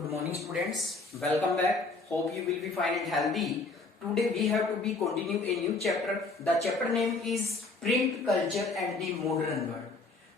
Good morning, students. Welcome back. Hope you will be fine and healthy. Today we have to be continue a new chapter. The chapter name is Print Culture and the Modern World.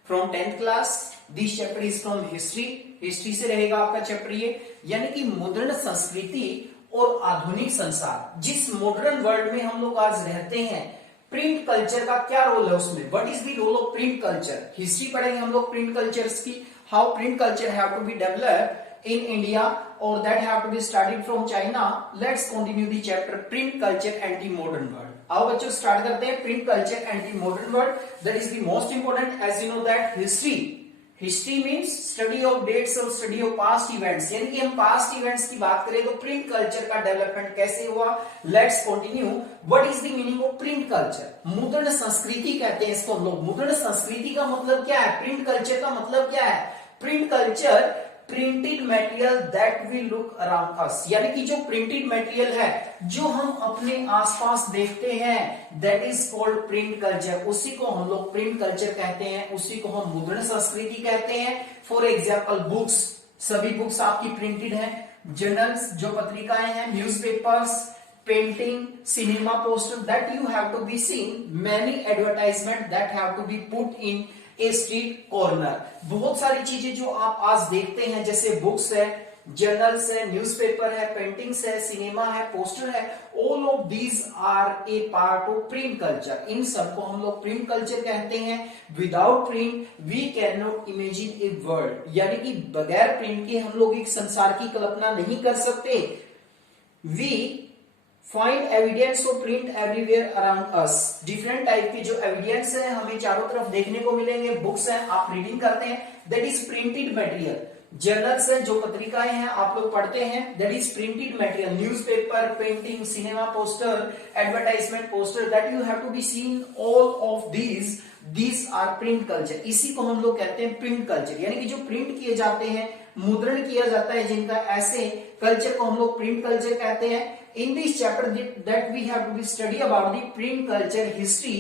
From 10th class, this chapter is from history. History से रहेगा आपका chapter ये, यानी कि modern संस्कृति और आधुनिक संसार। जिस मॉडर्न वर्ल्ड में हम लोग आज रहते हैं, प्रिंट कल्चर का क्या रोल है उसमें। What is the role of print culture. History पढ़ेंगे हम लोग प्रिंट कल्चर्स की, how print culture have to be developed in India or that have to be studied from China. Let's continue the chapter print culture and the modern world. आओ बच्चों start करते हैं print culture and the modern world. That is the most important, as you know that history means study of dates और study of past events. यानी कि हम past events की बात करें तो print culture का development कैसे हुआ. Let's continue. What is the meaning of print culture? मुद्रण संस्कृति कहते हैं इसको हम लोग। मुद्रण संस्कृति का मतलब क्या है, print culture का मतलब क्या है। Print culture printed material that we look around us, यानी कि जो प्रिंटेड मटेरियल है जो हम अपने आसपास देखते हैं, that is called print culture. उसी को हम लोग प्रिंट कल्चर कहते हैं, उसी को हम मुद्रण संस्कृति कहते हैं। फॉर एग्जाम्पल बुक्स, सभी बुक्स आपकी प्रिंटेड हैं। जर्नल्स जो पत्रिकाएं हैं, newspapers, painting, cinema poster that you have to be seen, many advertisement that have to be put in a street corner. बहुत सारी चीजें जो आप आज देखते हैं, जैसे बुक्स है, जर्नल्स है, न्यूज़पेपर है, पेंटिंग्स है, सिनेमा है, पोस्टर है, all of these are a part of print culture. इन सबको हम लोग प्रिंट कल्चर कहते हैं। Without print we can not imagine a world, यानी कि बगैर प्रिंट के हम लोग एक संसार की कल्पना नहीं कर सकते। We find evidence of print everywhere around us. Different type की जो एविडेंस है हमें चारों तरफ देखने को मिलेंगे। बुक्स हैं, आप रीडिंग करते हैं, that is printed material. Journals है, जो पत्रिकाएं हैं आप लोग पढ़ते हैं, that is printed material. Newspaper, painting, cinema poster, advertisement poster that you have to be seen, all of these are print culture. इसी को हम लोग कहते हैं प्रिंट कल्चर, यानी कि जो प्रिंट किए जाते हैं, मुद्रण किया जाता है जिनका, ऐसे कल्चर को हम लोग प्रिंट कल्चर कहते हैं। In this chapter that we have to be study about the print culture, history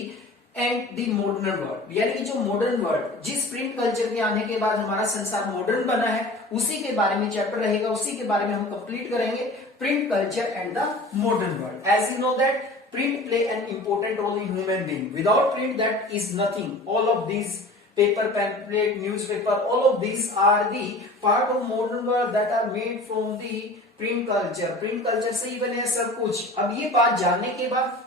and the modern world, यानी कि जो मॉडर्न वर्ल्ड, जिस प्रिंट कल्चर के आने के बाद हमारा संसार मॉडर्न बना है, उसी के बारे में चैप्टर रहेगा, उसी के बारे में हम कंप्लीट करेंगे। Print culture and the modern world. As you know that print play an important role in human being. Without print that is nothing. All of these paper, pamphlet, newspaper, all of these are the part of modern world that are made from the print culture. Print culture से ही बने हैं सब कुछ। अब ये बात जानने के बाद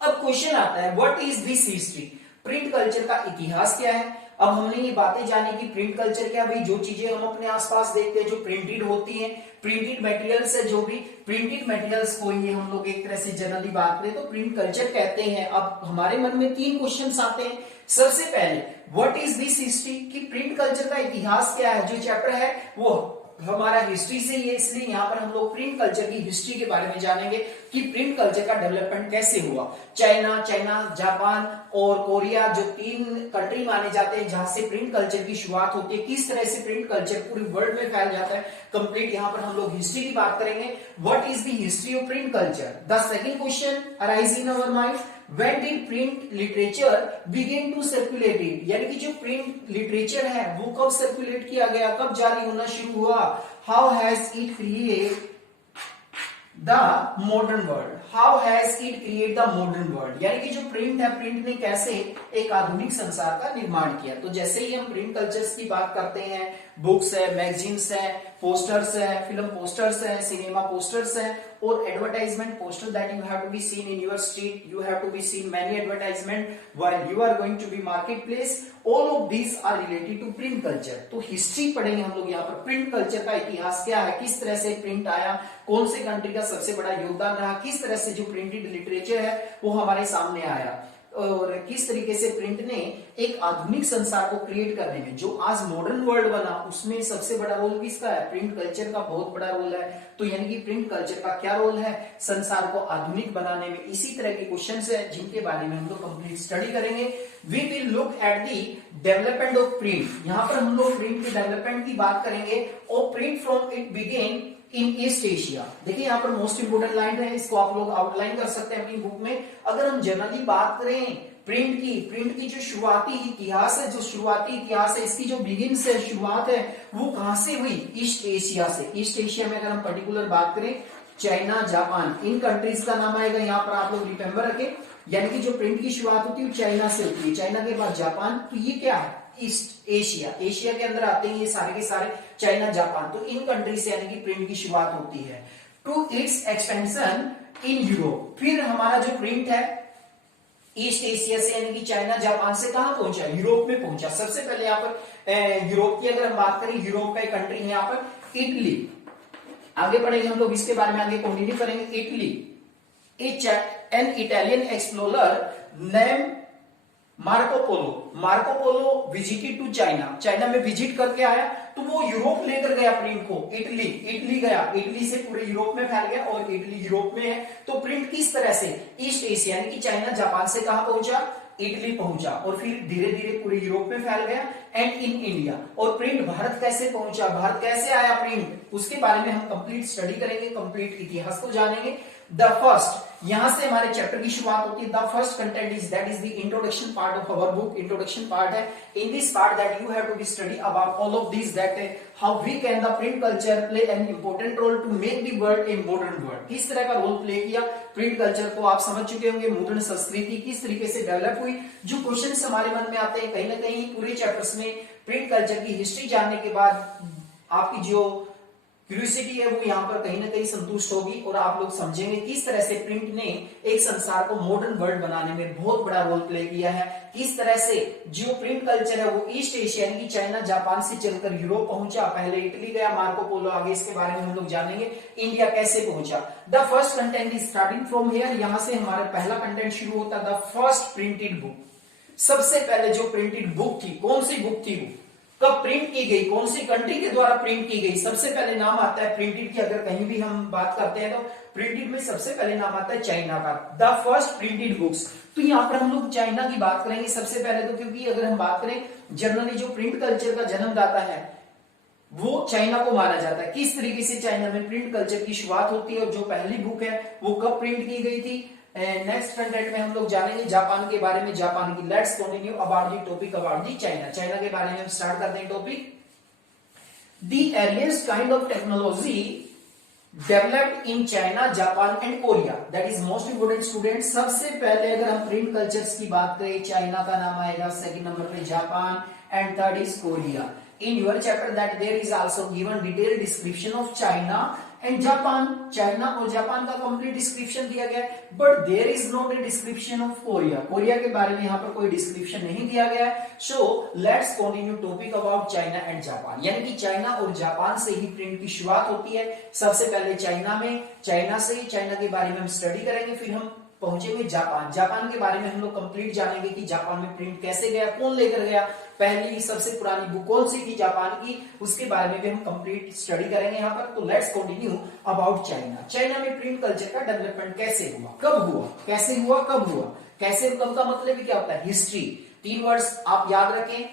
अब क्वेश्चन आता है, what is this history. Print culture का इतिहास क्या है। अब हमने ये बातें जानी कि प्रिंट कल्चर क्या, भाई जो चीजें हम अपने आसपास देखते हैं जो प्रिंटेड होती हैं, प्रिंटेड मटेरियल्स है, जो भी प्रिंटेड मटेरियल्स को ये हम लोग एक तरह से जनरली बात करें तो प्रिंट कल्चर कहते हैं। अब हमारे मन में 3 क्वेश्चंस आते हैं। सबसे पहले व्हाट इज दिस हिस्ट्री, कि प्रिंट कल्चर का इतिहास क्या है। जो चैप्टर है वो हमारा हिस्ट्री से ही है, इसलिए यहाँ पर हम लोग प्रिंट कल्चर की हिस्ट्री के बारे में जानेंगे कि प्रिंट कल्चर का डेवलपमेंट कैसे हुआ। चाइना, जापान और कोरिया जो 3 कंट्री माने जाते हैं जहां से प्रिंट कल्चर की शुरुआत होती है, किस तरह से प्रिंट कल्चर पूरी वर्ल्ड में फैल जाता है, कंप्लीट यहाँ पर हम लोग हिस्ट्री की बात करेंगे। What is the history of print culture. The second question arise in our mind, when did print literature begin to circulate it, यानी कि जो प्रिंट लिटरेचर है वो कब सर्कुलेट किया गया, कब जारी होना शुरू हुआ। how has it created the modern world, how has it created the modern world, यानी कि जो प्रिंट है, प्रिंट ने कैसे एक आधुनिक संसार का निर्माण किया। तो जैसे ही हम प्रिंट कल्चर्स की बात करते हैं, बुक्स है, मैगजीन्स है, पोस्टर्स है, फिल्म पोस्टर्स है, सिनेमा पोस्टर्स है और advertisement poster that you have to be seen in your street, you have to be seen many advertisement while you are going to be market place, all of these are related to print culture. तो history पढ़ेंगे हम लोग यहाँ पर, print culture का इतिहास क्या है, किस तरह से प्रिंट आया, कौन से कंट्री का सबसे बड़ा योगदान रहा, किस तरह से जो प्रिंटेड लिटरेचर है वो हमारे सामने आया और किस तरीके से प्रिंट ने एक आधुनिक संसार को क्रिएट करने में, जो आज मॉडर्न वर्ल्ड बना उसमें सबसे बड़ा रोल किसका है, प्रिंट कल्चर का बहुत बड़ा रोल है। तो यानी कि प्रिंट कल्चर का क्या रोल है संसार को आधुनिक बनाने में। इसी तरह के क्वेश्चंस है जिनके बारे में हम लोग कंप्लीट स्टडी करेंगे। We will look at the development of print. यहाँ पर हम लोग प्रिंट के डेवलपमेंट की बात करेंगे और print from it began in east Asia. देखिए यहाँ पर मोस्ट इंपोर्टेंट लाइन है, इसको आप लोग आउटलाइन कर सकते हैं अपनी बुक में। अगर हम जनरली बात करें प्रिंट की जो शुरुआती इतिहास है, इसकी जो बिगिंस है, शुरुआत है, वो कहां से हुई? ईस्ट एशिया से। ईस्ट एशिया में अगर हम पर्टिकुलर बात करें, चाइना, जापान, इन कंट्रीज का नाम आएगा यहाँ पर, आप लोग रिमेंबर रखें। यानी कि जो प्रिंट की शुरुआत होती है वो चाइना से होती है, चाइना के बाद जापान, तो ये क्या है? East Asia. एशिया के अंदर आते हैं ये सारे के सारे, चाइना, जापान, तो इन कंट्री से यानी कि प्रिंट की शुरुआत होती है। To its expansion in Europe, फिर हमारा जो प्रिंट है ईस्ट एशिया से यानी कि चाइना, जापान से कहां पहुंचा? यूरोप में पहुंचा। सबसे पहले यहाँ पर यूरोप की अगर हम बात करें, यूरोप का एक कंट्री है यहाँ पर इटली। आगे बढ़ेंगे हम लोग, इसके बारे में आगे कंटिन्यू करेंगे। Italy, an Italian explorer name Marco Polo. Marco Polo visited to China, China में विजिट करके आया, तो वो यूरोप लेकर गया प्रिंट को। इटली गया, इटली से पूरे यूरोप में फैल गया, और इटली यूरोप में है, तो प्रिंट किस तरह से? ईस्ट एशिया यानी कि चाइना, जापान से कहां पहुंचा? इटली पहुंचा, और फिर धीरे धीरे पूरे यूरोप में फैल गया, एंड इन इंडिया। और प्रिंट भारत कैसे पहुंचा, भारत कैसे आया प्रिंट, उसके बारे में हम कंप्लीट स्टडी करेंगे, कंप्लीट इतिहास को जानेंगे। द फर्स्ट, यहां से हमारे चैप्टर की शुरुआत होती है। The first content is that is the introduction part of our book. Introduction part है। In this part that you have to be study about all of this, that how we can the print culture play an important role to make the world a modern world. किस तरह का role play किया print culture को, आप समझ चुके होंगे। Modern संस्कृति किस तरीके से डेवलप हुई। जो क्वेश्चंस हमारे मन में आते हैं कहीं ना कहीं पूरे चैप्टर्स में प्रिंट कल्चर की हिस्ट्री जानने के बाद आपकी जो क्यूरियोसिटी है वो यहाँ पर कहीं ना कहीं संतुष्ट होगी, और आप लोग समझेंगे किस तरह से प्रिंट ने एक संसार को मॉडर्न वर्ल्ड बनाने में बहुत बड़ा रोल प्ले किया है। किस तरह से जो प्रिंट कल्चर है वो ईस्ट एशिया यानी कि चाइना, जापान से चलकर यूरोप पहुंचा, पहले इटली गया मार्को पोलो, आगे इसके बारे में हम लोग जानेंगे। इंडिया कैसे पहुंचा। The first content is starting from here, यहां से हमारा पहला कंटेंट शुरू होता है। द फर्स्ट प्रिंटेड बुक, सबसे पहले जो प्रिंटेड बुक थी, कौन सी बुक थी वो, कब प्रिंट की गई, कौन सी कंट्री के द्वारा प्रिंट की गई। सबसे पहले नाम आता है प्रिंटेड की, अगर कहीं भी हम बात करते हैं तो प्रिंटेड में सबसे पहले नाम आता है चाइना का। द फर्स्ट प्रिंटेड बुक्स, तो यहाँ पर हम लोग चाइना की बात करेंगे सबसे पहले, तो क्योंकि अगर हम बात करें जनरली जो प्रिंट कल्चर का जन्मदाता है वो चाइना को माना जाता है। किस तरीके से चाइना में प्रिंट कल्चर की शुरुआत होती है, और जो पहली बुक है वो कब प्रिंट की गई थी। नेक्स्ट कंटेंट में हम लोग जानेंगे जापान के बारे में, जापान की। Let's continue about the topic about the China. China के बारे में हम स्टार्ट करते हैं topic. The earliest kind of technology developed in China, Japan and Korea, that is most important student. सबसे पहले अगर हम प्रिंट कल्चर्स की बात करें, चाइना का नाम आएगा, सेकंड नंबर पे Japan, and third is Korea. In your chapter that there is also given detailed description of China and Japan, China और जापान का कंप्लीट डिस्क्रिप्शन दिया गया है, but there is not a description of Korea. Korea के बारे में यहाँ पर कोई डिस्क्रिप्शन नहीं दिया गया है। So let's continue topic about China and Japan, यानी कि चाइना और जापान से ही प्रिंट की शुरुआत होती है। सबसे पहले चाइना में, चाइना से, चाइना के बारे में हम स्टडी करेंगे, फिर हम पहुंचेंगे जापान। जापान के बारे में हम लोग कंप्लीट जानेंगे कि जापान में प्रिंट कैसे गया, कौन लेकर गया, पहली सबसे पुरानी बुक कौन सी थी जापान की, उसके बारे में भी हम कंप्लीट स्टडी करेंगे यहाँ पर। तो let's continue about China. China में प्रिंट कल्चर का डेवलपमेंट कैसे हुआ, कब हुआ, कैसे हुआ, कब हुआ। कैसे, कब का मतलब क्या होता है? हिस्ट्री। तीन वर्ड्स आप याद रखें,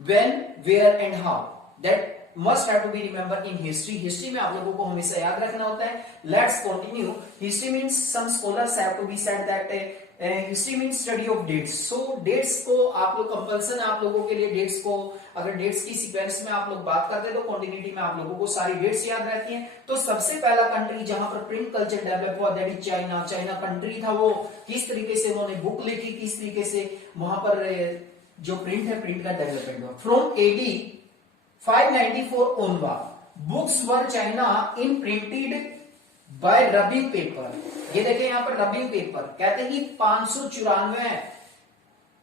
when, where and how, that must have to be remember in history. हिस्ट्री में आप लोगों को हमेशा याद रखना होता है। Let's continue. History means some scholars have to be said that history means study of dates. So dates को आप लोग कंपल्सन है आप लोगों के लिए dates को, अगर dates की सीक्वेंस में आप लोग बात करते हैं तो कॉन्टिन्यूटी में आप लोगों को सारी dates याद रहती हैं। तो सबसे पहला कंट्री जहां पर प्रिंट कल्चर डेवलप हुआ that is China. China country था वो, किस तरीके से उन्होंने बुक लिखी, किस तरीके से वहां पर जो प्रिंट है, प्रिंट का डेवलपमेंट हुआ। From AD 594 onward, books were China in printed by rubbing paper. ये देखें यहाँ पर रबिंग पेपर, कहते हैं कि 594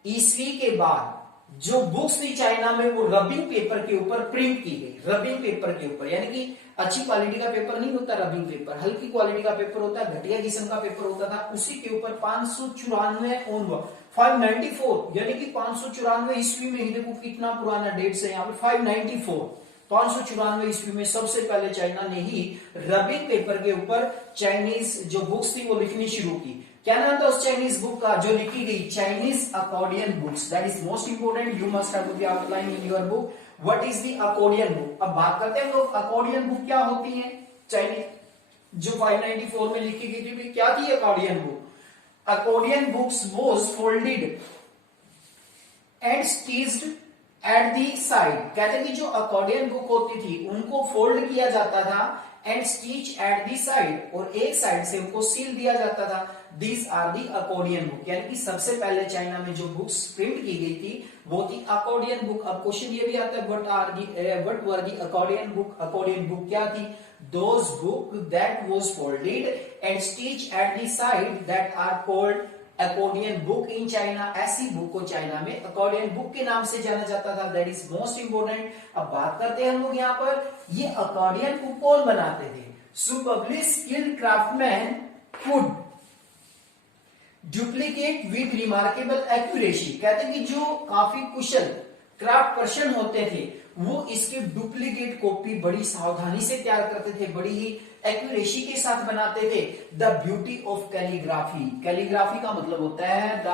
ईस्वी के बाद जो बुक्स थी चाइना में वो रबिंग पेपर के ऊपर प्रिंट की गई। रबिंग पेपर के ऊपर, यानी कि अच्छी क्वालिटी का पेपर नहीं होता रबिंग पेपर, हल्की क्वालिटी का पेपर होता है, घटिया किस्म का पेपर होता था, उसी के ऊपर 594 onward 594 यानी कि 594 ईस्वी में ही देखो कितना पुराना डेट है यहाँ पे 594 594 ईस्वी में सबसे पहले चाइना ने ही रबिंग पेपर के ऊपर चाइनीज जो बुक्स थी वो लिखनी शुरू की। क्या नाम था उस चाइनीज बुक का जो लिखी गई? Chinese accordion books. That is most important, you must have to be outline in your book. What is the accordion book? अब बात करते हैं लोग अकॉर्डियन बुक क्या होती है। चाइनीज जो 594 में लिखी गई थी क्या थी accordion book? Accordion books was folded and stitched at the side. कहते हैं कि जो अकॉर्डियन बुक होती थी उनको फोल्ड किया जाता था and stitch at the side, और एक साइड से उनको सील दिया जाता था। These are the accordion book, यानी कि सबसे पहले चाइना में जो बुक्स प्रिंट की गई थी वो थी अकॉर्डियन बुक। अब क्वेश्चन ये भी आता है what were the accordion book. Accordion book क्या थी? Those book that was folded and stitch at the side that are called accordion book in China. ऐसी बुक को चाइना में अकॉर्डियन बुक के नाम से जाना जाता था। That is most important. अब बात करते हैं हम लोग यहाँ पर, ये अकॉर्डियन बुक कौन बनाते थे? Superbly skilled craftsman could duplicate with remarkable accuracy. कहते हैं कि जो काफी कुशल क्राफ्ट पर्सन होते थे वो इसके डुप्लीकेट कॉपी बड़ी सावधानी से तैयार करते थे, बड़ी ही एक्यूरेसी के साथ बनाते थे। The beauty of calligraphy. Calligraphy का मतलब होता है the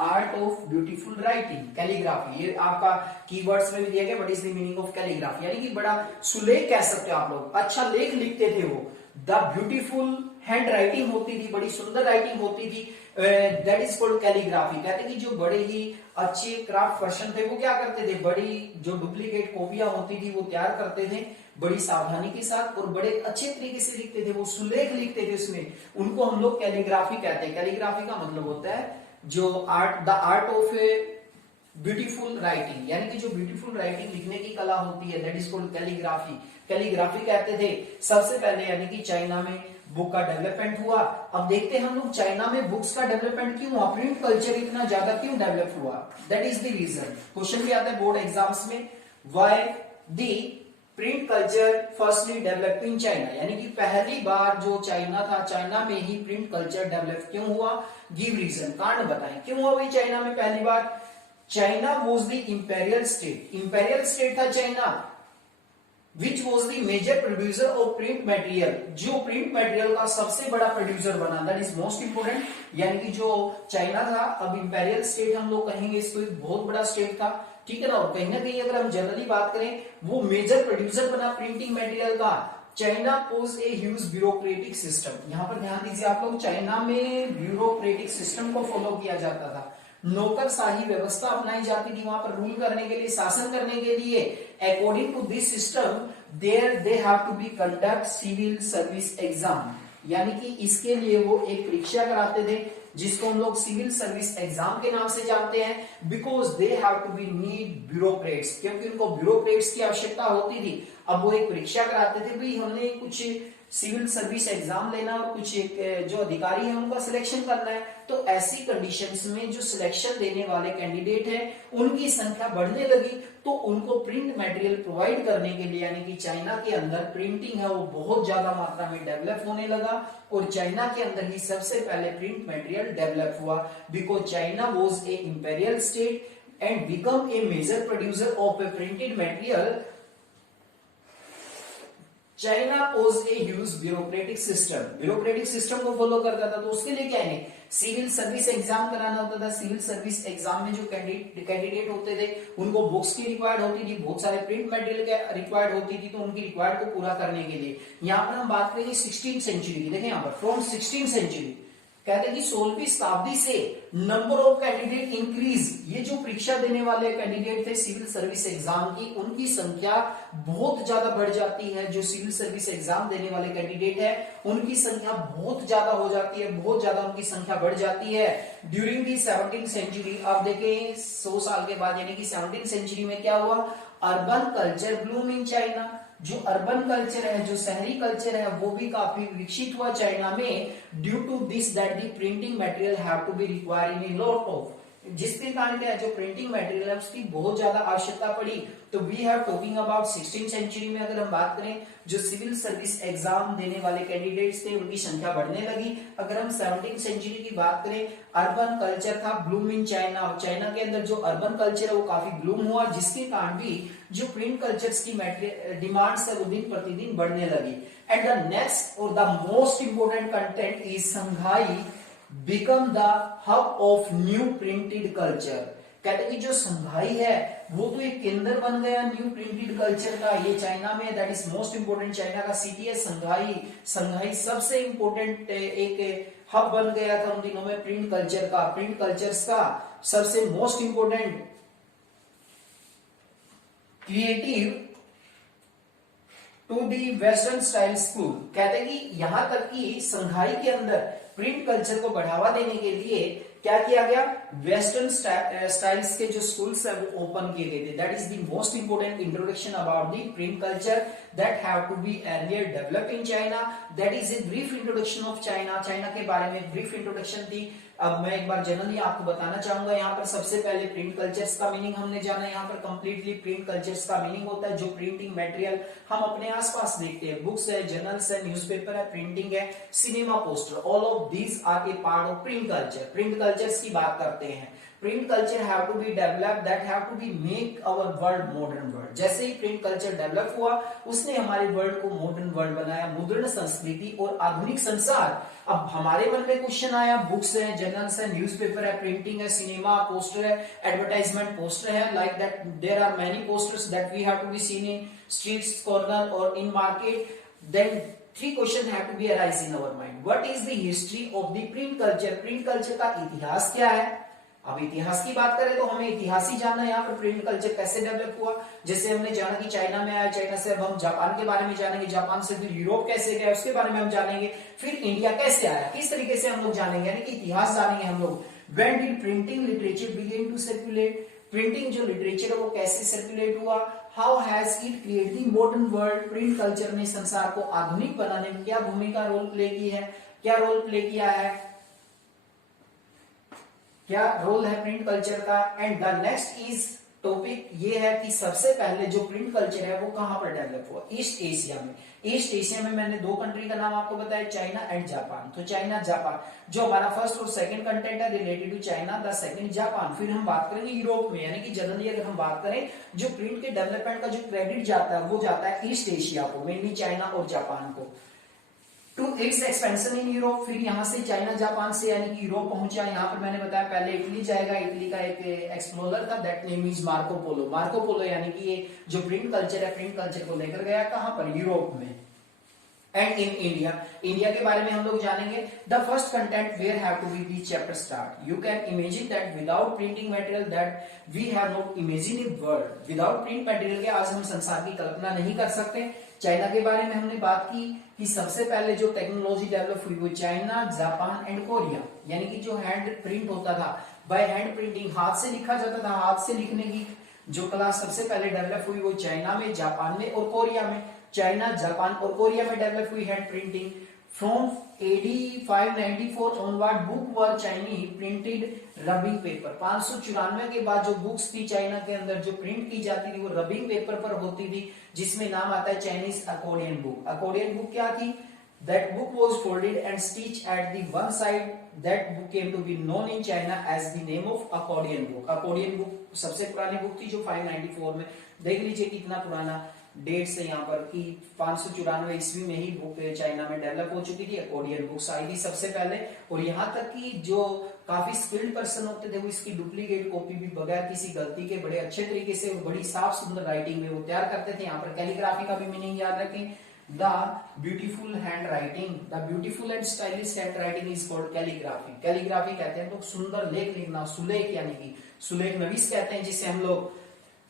art of beautiful writing. Calligraphy ये आपका कीवर्ड्स में भी दिया गया, what is the meaning of calligraphy, यानी कि बड़ा सुलेख कह सकते हो आप लोग, अच्छा लेख लिखते थे वो। द ब्यूटीफुल हैंड राइटिंग होती थी, बड़ी सुंदर राइटिंग होती थी, दैट इज कॉल्ड कैलीग्राफी। कहते हैं कि जो बड़े ही अच्छे क्राफ्ट पर्सन थे वो क्या करते थे, बड़ी जो डुप्लीकेट कॉपियां होती थी वो तैयार करते थे बड़ी सावधानी के साथ और बड़े अच्छे तरीके से लिखते थे, वो सुलेख लिखते थे उसमें, उनको हम लोग कैलीग्राफी कहते हैं। कैलीग्राफी का मतलब होता है जो art, the art of beautiful writing, यानी कि जो ब्यूटीफुल राइटिंग लिखने की कला होती है, that is called calligraphy. Calligraphy कहते थे सबसे पहले, यानी कि चाइना में बुक का डेवलपमेंट हुआ। अब देखते हैं हम लोग चाइना में बुक्स का डेवलपमेंट क्यों हुआ, प्रिंट कल्चर इतना ज्यादा क्यों डेवलप हुआ, that is the reason. Question भी आता है बोर्ड एग्जाम्स में, why the print culture firstly develop in China, यानी कि पहली बार जो चाइना था, चाइना में ही प्रिंट कल्चर डेवलप क्यों हुआ, गिव रीजन, कारण बताएं क्यों हुआ भाई चाइना में पहली बार। China was the imperial state, imperial state था China, which was the major producer of print material, जो प्रिंट मटेरियल का सबसे बड़ा प्रोड्यूसर बना, दैट इज मोस्ट इंपोर्टेंट। यानी कि जो चाइना था, अब इंपेरियल स्टेट हम लोग कहेंगे इसको, एक बहुत बड़ा स्टेट था, ठीक है ना। और कहीं ना कहीं अगर हम जनरली बात करें, वो मेजर प्रोड्यूसर बना प्रिंटिंग मटेरियल का। China pose a huge bureaucratic system, यहां पर ध्यान दीजिए आप लोग, चाइना में ब्यूरोक्रेटिक सिस्टम को फॉलो किया जाता था, नौकरशाही व्यवस्था अपनाई जाती थी वहां पर रूल करने के लिए, शासन करने के लिए। According to this system there they have to be conduct civil service exam, यानी कि इसके लिए वो एक परीक्षा कराते थे जिसको हम लोग सिविल सर्विस एग्जाम के नाम से जानते हैं। Because they have to be need bureaucrats, क्योंकि उनको ब्यूरोक्रेट्स की आवश्यकता होती थी। अब वो एक परीक्षा कराते थे, भाई हमने कुछ सिविल सर्विस एग्जाम लेना और कुछ एक जो अधिकारी है उनका सिलेक्शन करना है, तो ऐसी कंडीशंस में जो सिलेक्शन देने वाले कैंडिडेट हैं उनकी संख्या बढ़ने लगी, तो उनको प्रिंट मटेरियल प्रोवाइड करने के लिए, यानी कि चाइना के अंदर प्रिंटिंग है वो बहुत ज्यादा मात्रा में डेवलप होने लगा, और चाइना के अंदर ही सबसे पहले प्रिंट मटेरियल डेवलप हुआ। Because China was a imperial state and become a major producer of a printed material, China pose a huge bureaucratic system, bureaucratic system को फॉलो करता था। तो उसके लिए क्या है, सिविल सर्विस एग्जाम कराना होता था। सिविल सर्विस एग्जाम में जो कैंडिडेट होते थे उनको बुक्स की रिक्वायर्ड होती थी, बहुत सारे प्रिंट मटेरियल के रिक्वायर्ड होती थी, तो उनकी रिक्वायर्ड को पूरा करने के लिए यहाँ पर हम बात करेंगे 16th सेंचुरी की। देखें यहाँ पर फ्रॉम 16th सेंचुरी, कहते हैं कि 16वीं शताब्दी से नंबर ऑफ कैंडिडेट इंक्रीज, ये जो परीक्षा देने वाले कैंडिडेट थे सिविल सर्विस एग्जाम की, उनकी संख्या बहुत ज्यादा बढ़ जाती है। जो सिविल सर्विस एग्जाम देने वाले कैंडिडेट है उनकी संख्या बहुत ज्यादा हो जाती है, बहुत ज्यादा उनकी संख्या बढ़ जाती है ड्यूरिंग दी 17th सेंचुरी। अब देखें 100 साल के बाद, यानी कि 17th सेंचुरी में क्या हुआ, urban culture bloom in China, जो अर्बन कल्चर है, जो शहरी कल्चर है, वो भी काफी विकसित हुआ चाइना में। Due to this that the printing material have to be required in a lot of, जिसके कारण क्या है, जो प्रिंटिंग मटेरियल है उसकी बहुत ज्यादा आवश्यकता पड़ी। तो we have talking about 16th century में अगर हम बात करें, जो सिविल सर्विस एग्जाम देने वाले कैंडिडेट्स थे उनकी संख्या बढ़ने लगी। अगर हम 17th सेंचुरी की बात करें, अर्बन कल्चर था ब्लूम इन चाइना, और चाइना के अंदर जो अर्बन कल्चर है वो काफी ब्लूम हुआ, जिसके कारण भी जो प्रिंट कल्चर्स की डिमांड्स है वो दिन प्रतिदिन बढ़ने लगी। एंड द नेक्स्ट और the most important content is Shanghai become the hub of new printed culture. कहते हैं कि जो संघाई है वो तो एक केंद्र बन गया न्यू प्रिंटेड कल्चर का, ये चाइना में, that is most important, China का सिटी है संघाई। संघाई सबसे इंपोर्टेंट एक हब बन गया था उन दिनों में प्रिंट कल्चर का, प्रिंट कल्चर्स का सबसे most important creative to the western style school. कहते हैं कि यहां तक कि संघाई के अंदर प्रिंट कल्चर को बढ़ावा देने के लिए क्या किया गया, वेस्टर्न स्टाइल्स के जो स्कूल्स है वो ओपन किए गए थे। That is the most important introduction about the print culture that have to be earlier develop in China. That is a brief introduction of China. China के बारे में ब्रीफ इंट्रोडक्शन थी। अब मैं एक बार जनरली आपको बताना चाहूंगा, यहाँ पर सबसे पहले प्रिंट कल्चर्स का मीनिंग हमने जाना। यहाँ पर कंप्लीटली प्रिंट कल्चर्स का मीनिंग होता है जो प्रिंटिंग मटेरियल हम अपने आसपास देखते हैं, बुक्स है, जर्नल्स है, न्यूज़पेपर है, प्रिंटिंग है, cinema poster, all of these are a part of print culture. Print cultures की बात करते हैं। Print culture have to be develop that have to be make our world modern world. जैसे ही print culture develop हुआ उसने हमारे world को मॉडर्न वर्ल्ड बनाया, मॉडर्न संस्कृति और आधुनिक संसार। अब हमारे मन में क्वेश्चन आया, बुक्स है, जर्नल्स है, न्यूज़पेपर है, प्रिंटिंग है, सिनेमा पोस्टर है, एडवर्टाइजमेंट पोस्टर है, like that there are many posters that we have to be seen in streets, corner और in market. Then three questions have to be arise in our mind. What is the history of the print culture? Print culture का इतिहास क्या है? अब इतिहास की बात करें तो हमें इतिहास ही जानना है, यहाँ पर प्रिंट कल्चर कैसे डेवलप हुआ। जैसे हमने जाना कि चाइना में आया, चाइना से अब हम जापान के बारे में जानेंगे, जापान से फिर यूरोप कैसे गया उसके बारे में हम जानेंगे, फिर इंडिया कैसे आया, किस तरीके से हम लोग जानेंगे, यानी कि इतिहास जानेंगे हम लोग। When did printing literature begin to circulate? Printing जो लिटरेचर है वो कैसे सर्कुलेट हुआ। How has it create the modern world? Print culture ने संसार को आधुनिक बनाने में क्या भूमिका रोल प्ले की है, क्या रोल प्ले किया है, क्या रोल है प्रिंट कल्चर का। And the next is topic ये है कि सबसे पहले जो प्रिंट कल्चर है वो कहां पर डेवलप हुआ, ईस्ट एशिया में। ईस्ट एशिया में मैंने दो कंट्री का नाम आपको बताया, चाइना एंड जापान। तो चाइना जापान, जो हमारा फर्स्ट और सेकंड कंटेंट है related to China, the second Japan. फिर हम बात करेंगे यूरोप में, यानी कि जनरली अगर हम बात करें जो प्रिंट के डेवलपमेंट का जो क्रेडिट जाता है वो जाता है ईस्ट एशिया को, मेनली चाइना और जापान को। To its expansion in Europe, फिर यहाँ से चाइना जापान से यानी कि यूरोप पहुंचा। यहाँ पर मैंने बताया पहले इटली जाएगा, इटली का एक एक्सप्लोरर था, that name is Marco Polo. Marco पोलो यानी कि ये जो प्रिंट कल्चर है, प्रिंट कल्चर को लेकर गया कहां पर, यूरोप में। एंड इन इंडिया, इंडिया के बारे में हम लोग जानेंगे। The first content where have to be the chapter start. You can imagine that without printing material that we have not imagine a world. Without print material के आज हम संसार की कल्पना नहीं कर सकते। चाइना के बारे में हमने बात की कि सबसे पहले जो टेक्नोलॉजी डेवलप हुई वो चाइना, जापान एंड कोरिया, यानी कि जो हैंड प्रिंट होता था, बाय हैंड प्रिंटिंग, हाथ से लिखा जाता था, हाथ से लिखने की जो कला सबसे पहले डेवलप हुई वो चाइना में, जापान में और कोरिया में। चाइना, जापान और कोरिया में डेवलप हुई hand printing. From AD 594 onward book were Chinese printed rubbing paper. 594 के बाद जो बुक्स थी चाइना के अंदर जो प्रिंट की जाती थी वो रबिंग पेपर पर होती थी, जिसमें नाम आता है Chinese accordion book. Accordion book क्या थी? That book was folded and stitched at the one side. That book came to be known in China as the name of accordion book. Accordion book सबसे पुरानी book थी जो 594 में, देख लीजिए कितना पुराना डेट से यहाँ पर कि 594 ईस्वी में ही बुक चाइना में डेवलप हो चुकी थी। अकॉर्डियन बुक्स आई थी सबसे पहले, और यहाँ तक कि जो काफी स्किल्ड पर्सन होते थे वो इसकी डुप्लीकेट कॉपी भी बगैर किसी गलती के बड़े अच्छे तरीके से और बड़ी साफ सुंदर राइटिंग में वो तैयार करते थे। यहाँ पर कैलीग्राफी का भी मीनिंग याद रखें, the beautiful hand writing, the beautiful and stylish hand writing is called calligraphy. Calligraphy कहते हैं तो सुंदर लेख लिखना, सुलेख यानी कि सुलेख नवीस कहते हैं जिसे हम लोग।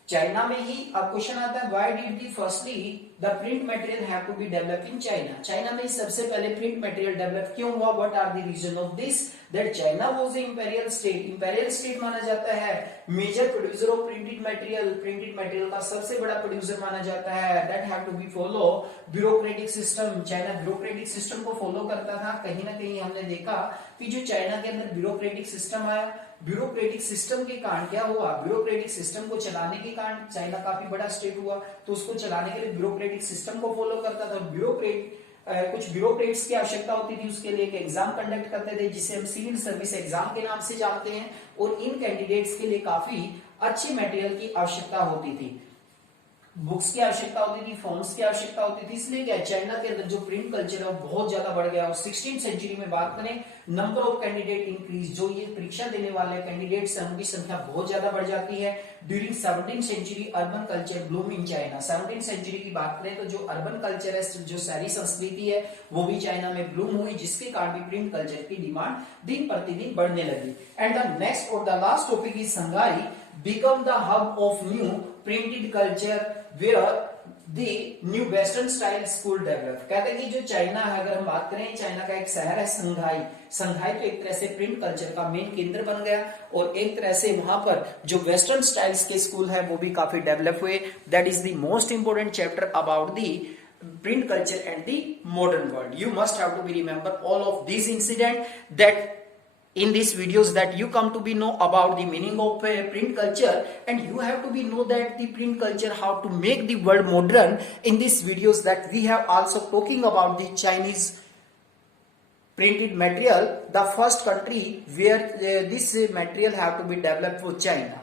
चाइना में ही अब क्वेश्चन आता है, why did the firstly the print material have to be develop in China. China में सबसे पहले प्रिंट मटेरियल डेवलप क्यों हुआ? What are the reason of this? That China was an imperial state. Imperial state माना जाता है major producer of printed material. Printed material का सबसे बड़ा प्रोड्यूसर माना जाता है। That have to be follow bureaucratic system. China bureaucratic system को फॉलो करता था। कहीं ना कहीं हमने देखा कि जो चाइना के अंदर ब्यूरोक्रेटिक सिस्टम आया, ब्यूरोक्रेटिक सिस्टम के कारण क्या हुआ? ब्यूरोक्रेटिक सिस्टम को चलाने के कारण चाइना काफी बड़ा स्टेट हुआ, तो उसको चलाने के लिए ब्यूरोक्रेटिक सिस्टम को फॉलो करता था। कुछ ब्यूरोक्रेट्स की आवश्यकता होती थी, उसके लिए एक एग्जाम कंडक्ट करते थे जिसे हम सिविल सर्विस एग्जाम के नाम से जानते हैं, और इन कैंडिडेट्स के लिए काफी अच्छी मटेरियल की आवश्यकता होती थी, बुक्स की आवश्यकता होती थी, फॉर्म्स की आवश्यकता होती थी। इसलिए क्या चाइना के अंदर जो प्रिंट कल्चर है वो बहुत ज्यादा बढ़ गया। और 16वीं सेंचुरी में बात करें, नंबर ऑफ कैंडिडेट इंक्रीज, जो ये परीक्षा देने वाले कैंडिडेट्स हैं उनकी संख्या बहुत ज्यादा बढ़ जाती है। ड्यूरिंग 17वीं century urban culture bloom in China. 17वीं सेंचुरी की बात करें तो जो अर्बन कल्चर है, जो शहरी संस्कृति है, वो भी चाइना में ब्लूम हुई, जिसके कारण भी प्रिंट कल्चर की डिमांड दिन प्रतिदिन बढ़ने लगी। एंड द नेक्स्ट और the last topic is Shanghai become the hub of new printed culture where the new western style school developed। कहते हैं कि जो चाइना है, अगर हम बात करें, चाइना का एक शहर है संघाई। संघाई तो एक तरह से प्रिंट कल्चर का मेन केंद्र बन गया और एक तरह से वहां पर जो वेस्टर्न स्टाइल्स के स्कूल है वो भी काफी डेवलप हुए। That is the most important chapter about the print culture and the modern world। You must have to be remember all of these incident that in these videos that you come to be know about the meaning of print culture, and you have to be know that the print culture how to make the world modern। In these videos that we have also talking about the Chinese printed material, the first country where this material have to be developed for China।